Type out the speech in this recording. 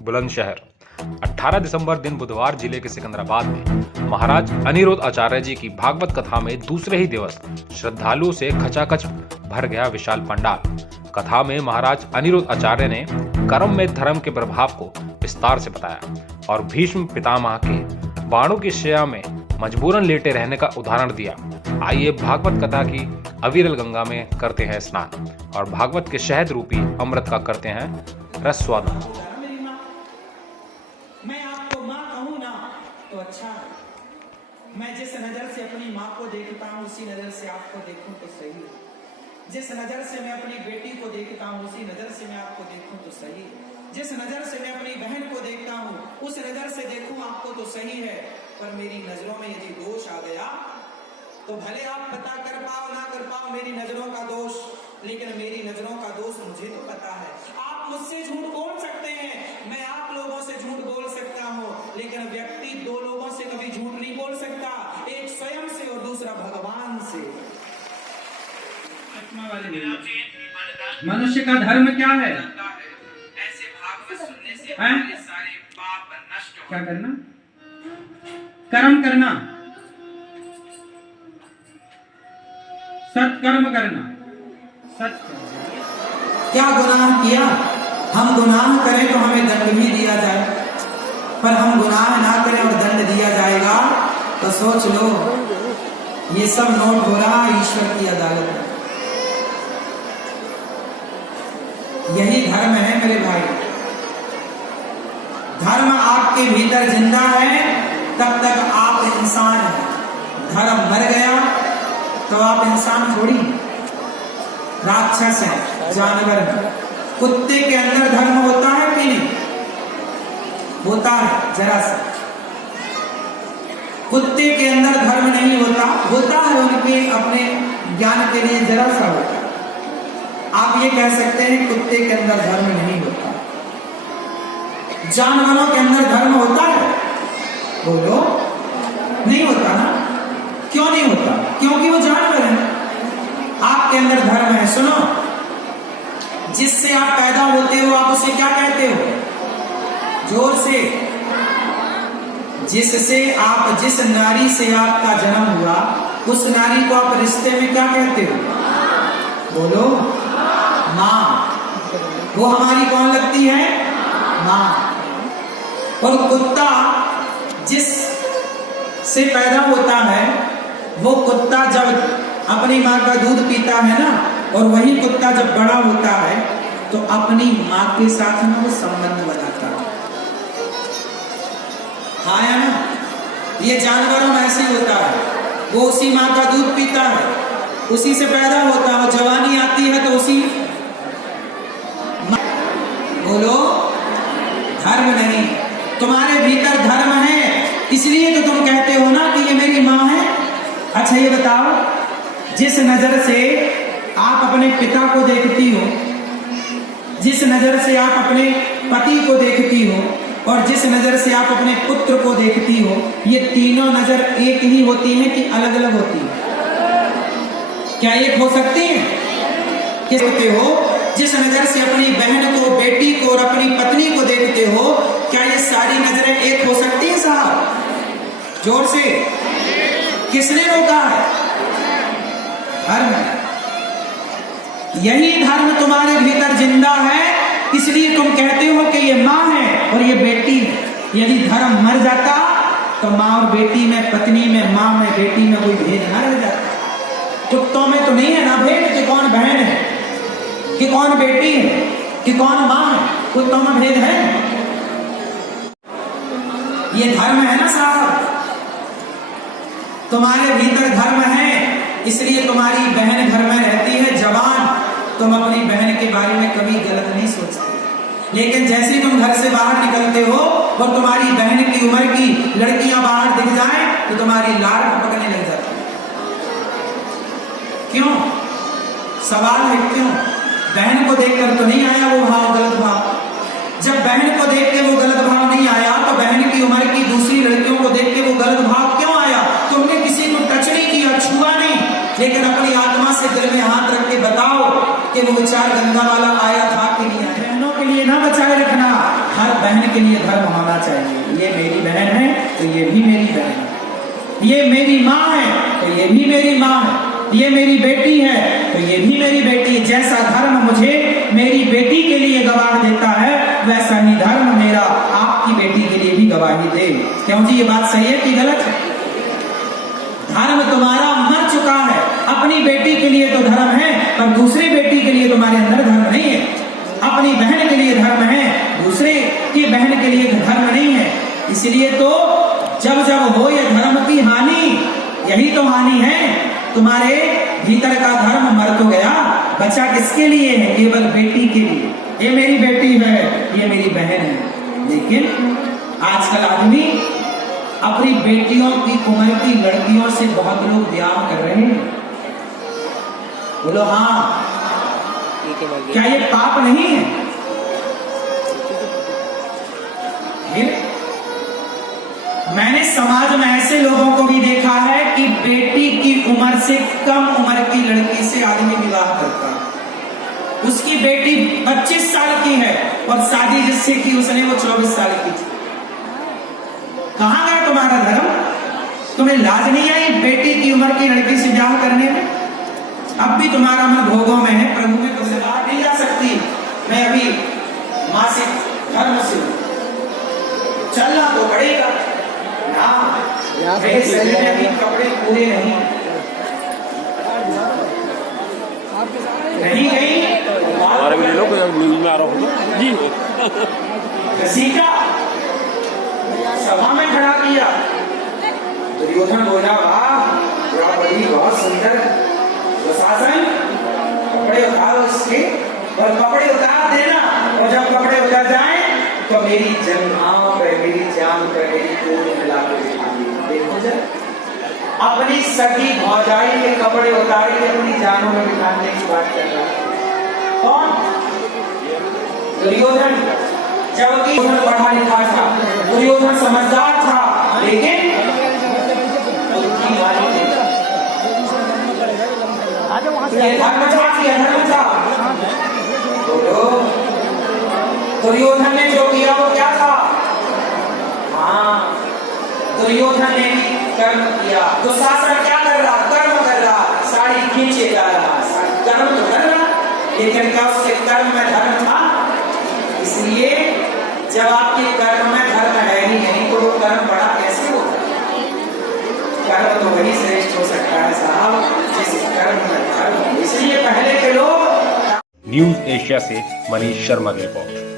बुलंदशहर। 18 दिसंबर दिन बुधवार जिले के सिकंदराबाद में महाराज अनिरुद्ध आचार्य जी की भागवत कथा में दूसरे ही दिवस श्रद्धालुओं से खचाखच भर गया विशाल पंडाल। कथा में महाराज अनिरुद्ध आचार्य ने कर्म में धर्म के प्रभाव को विस्तार से बताया और भीष्म पितामह के बाणों की शैया में मजबूरन लेटे रहने का उदाहरण दिया। आइए भागवत कथा की अविरल गंगा में करते हैं स्नान और भागवत के शहद रूपी अमृत का करते हैं रसस्वादन। मैं आपको माँ कहूँ ना तो अच्छा है। मैं जिस नजर से अपनी माँ को देखता हूँ उसी नजर से आपको देखूं तो सही है। जिस नजर से मैं अपनी बेटी को देखता हूँ उसी नजर से मैं आपको देखूं तो सही है। जिस नजर से मैं अपनी बहन को देखता हूँ उस नजर से देखूं आपको तो सही है। पर मेरी नजरों में यदि दोष आ गया तो भले आप पता कर पाओ ना कर पाओ मेरी नजरों का दोष, लेकिन मेरी नजरों का दोष मुझे तो पता है। आप मुझसे झूठ बोल सकते हैं, मैं आप लोगों से झूठ बोल सकता हूँ, लेकिन व्यक्ति दो लोगों से कभी झूठ नहीं बोल सकता, एक स्वयं से और दूसरा भगवान से। मनुष्य का धर्म क्या है? ऐसे भागवत सुनने से सारे पाप नष्ट हो। क्या करना? कर्म करना, सत्कर्म करना। क्या गुनाह किया? हम गुनाह करें तो हमें दंड भी दिया जाए, पर हम गुनाह ना करें और दंड दिया जाएगा तो सोच लो ये सब नोट हो रहा ईश्वर की अदालत में। यही धर्म है मेरे भाई। धर्म आपके भीतर जिंदा है तब तक आप इंसान हैं। धर्म मर गया तो आप इंसान थोड़ी, राक्षस हैं, जानवर हैं। कुत्ते के अंदर धर्म होता है कि नहीं? होता है, जरा सा। कुत्ते के अंदर धर्म नहीं होता, होता है उनके अपने ज्ञान के लिए जरा सा होता है। आप ये कह सकते हैं कुत्ते के अंदर धर्म नहीं होता। जानवरों के अंदर धर्म होता है? बोलो, नहीं होता ना? क्यों नहीं होता? क्योंकि वो जानवर है। आपके अंदर धर्म है। सुनो, जिससे आप पैदा होते हो आप उसे क्या कहते हो? जोर से। जिस नारी से आपका जन्म हुआ उस नारी को आप रिश्ते में क्या कहते हो? बोलो, माँ। वो हमारी कौन लगती है? माँ। और कुत्ता जिस से पैदा होता है वो कुत्ता जब अपनी माँ का दूध पीता है ना, और वही कुत्ता जब बड़ा होता है तो अपनी माँ के साथ में वो संबंध बनाता है। आया ना? ये जानवरों में ऐसे ही होता है। वो उसी माँ का दूध पीता है, उसी से पैदा होता है, जवानी आती है तो उसी। बोलो, धर्म नहीं। तुम्हारे भीतर धर्म है, इसलिए तो तुम कहते हो ना कि ये मेरी माँ है। अच्छा ये बताओ, जिस नजर से आप अपने पिता को देखती हो, जिस नजर से आप अपने पति को देखती हो, और जिस नजर से आप अपने पुत्र को देखती हो, ये तीनों नजर एक ही होती है कि अलग अलग होती है? क्या एक हो सकती है? किस होते हो? जिस नजर से अपनी बहन को, बेटी को और अपनी पत्नी को देखते हो, क्या ये सारी नजरें एक हो सकती है साहब? जोर से। किसने रोका है? धर्म। यही धर्म तुम्हारे भीतर जिंदा है, इसलिए तुम कहते हो कि ये माँ है और ये बेटी है। यदि धर्म मर जाता तो माँ और बेटी में, पत्नी में, माँ में, बेटी में कोई भेद न रह जाता। कुत्तों में तो नहीं है ना भेद कि कौन बहन है, कि कौन बेटी है, कि कौन माँ है। कुत्तों में भेद है? ये धर्म है ना साहब। तुम्हारे भीतर धर्म है, इसलिए तुम्हारी बहन घर में रहती है जवान, तुम अपनी बहन के बारे में कभी गलत नहीं सोचते। लेकिन जैसे ही तुम घर से बाहर निकलते हो और तुम्हारी बहन की उम्र की लड़कियां बाहर दिख जाएं तो तुम्हारी लार टपकने लग जाती है। क्यों? सवाल है क्यों? बहन को देखकर तो नहीं आया वो भाव, गलत भाव। जब बहन को देख के वो गलत भाव नहीं आया तो बहन की उम्र की दूसरी लड़कियों को देख के वो गलत भाव क्यों आया? तुमने किसी को टच नहीं किया, छुआ नहीं, लेकिन अपनी आत्मा से दिल में हाथ रख के बताओ कि वो विचार गंगा वाला आया था कि नहीं आया। बहनों के लिए ना बचाए रखना, हर बहन के लिए धर्म होना चाहिए। ये मेरी बहन है तो ये भी मेरी बहन है, ये मेरी माँ है तो ये भी मेरी माँ है, ये मेरी बेटी है तो ये भी मेरी बेटी है। जैसा धर्म मुझे मेरी बेटी के लिए गवाह देता है, वैसा ही धर्म मेरा आपकी बेटी के लिए भी गवाही दे। क्यों जी, ये बात सही है कि गलत है? धर्म तुम्हारा मर चुका है। अपनी बेटी के लिए तो धर्म है, पर दूसरी बेटी के लिए तुम्हारे अंदर धर्म नहीं है। अपनी बहन के लिए धर्म है, दूसरे की बहन के लिए धर्म नहीं है। इसलिए तो जब जब हो ये धर्म की हानि, यही तो हानि है। तुम्हारे भीतर का धर्म मर तो गया, बचा किसके लिए है? केवल बेटी के लिए। ये मेरी बेटी है, ये मेरी बहन है। लेकिन आजकल आदमी अपनी बेटियों की उम्र की लड़कियों से बहुत लोग ब्याह कर रहे हैं। बोलो हाँ, क्या ये पाप नहीं है? फिर मैंने समाज में ऐसे लोगों को भी देखा है कि बेटी की उम्र से कम उम्र की लड़की से आदमी विवाह करता है। उसकी बेटी 25 साल की है और शादी जिससे की उसने वो 24 साल की थी। कहां गया तुम्हारा धर्म? तुम्हें लाज नहीं आई बेटी की उम्र की लड़की से ब्याह करने में? अब भी तुम्हारा मन भोगों में है, प्रभु में तुमसे बात नहीं जा सकती। मैं अभी मासिक धर्म से चलना तो पड़ेगा ना, मेरे शरीर में अभी कपड़े पूरे नहीं गई। हमारे भी लोग न्यूज में आ रहा हूँ जी। घसीटा, सभा में खड़ा किया। दुर्योधन बोला, वाह द्रौपदी बहुत सुंदर, दुशासन कपड़े उतारो इसके, और कपड़े उतार देना, और जब कपड़े उतर जाए तो मेरी जंघाओं पे, मेरी जान पे मेरी गोद मिला के देखो जरा। अपनी सगी भौजाई के कपड़े उतार के अपनी जानों में बिठाने की बात कर रहा है कौन? दुर्योधन। जबकि पढ़ा लिखा था, दुर्योधन समझदार था, लेकिन उसकी वाली धर्म था। दुर्योधन ने जो किया वो क्या था? हाँ, दुर्योधन ने कर्म किया। दुशासन क्या कर रहा? कर्म कर रहा, साड़ी खींचे जा रहा, कर्म तो कर रहा, लेकिन क्या उसके कर्म में धर्म था? इसलिए जब आपके कर्म में धर्म है ही नहीं तो वो कर्म बड़ा कैसे होगा? कर्म तो वही श्रेष्ठ हो सकता है साहब जिस कर्म में धर्म। इसलिए पहले के लोग। न्यूज एशिया से मनीष शर्मा की रिपोर्ट।